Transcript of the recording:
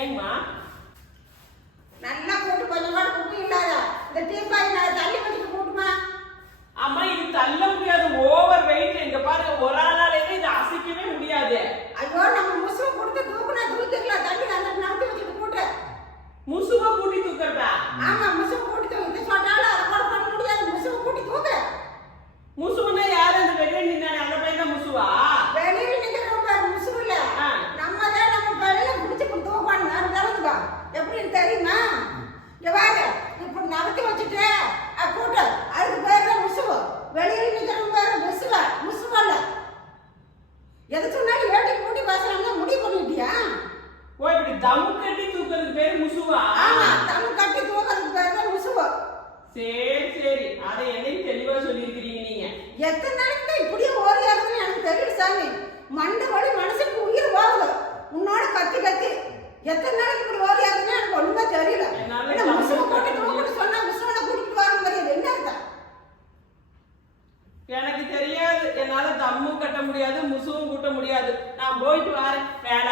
ஏங்கம்மா? நல்லா போட்டு கொஞ்சம் கூட தம் கட்டி தூக்குறதுக்கு பேரு முசுவா. ஆமா தமிழ் கட்டி தூக்கிறதுக்கு பேர் தான் முசுவு. சரி சரி. அதை என்னைக்கு தெளிவா சொல்லியிருக்கிறீங்க நீங்க? எத்தனை நாளைக்கு தான் இப்படியே ஓடி ஆகுதுன்னு எனக்கு தெரியல சாமி. மண்டை வலி மனுஷனுக்கு உயிர் போகுது. உன்னோட கத்தி கத்தி. எத்தனை நாளைக்கு இப்படி ஓடி ஆகுதுன்னு எனக்கு ஒண்ணுமே தெரியல. முசுவை கத்த தூக்கிட்டு சொன்னா முசுவனை கூட்டிட்டு வர முடியாது. என்ன அர்த்தம் எனக்கு தெரியாது. என்னால தம்மும் கட்ட முடியாது முசுவும் கூட்ட முடியாது. நான் போயிட்டு வரேன். வேலை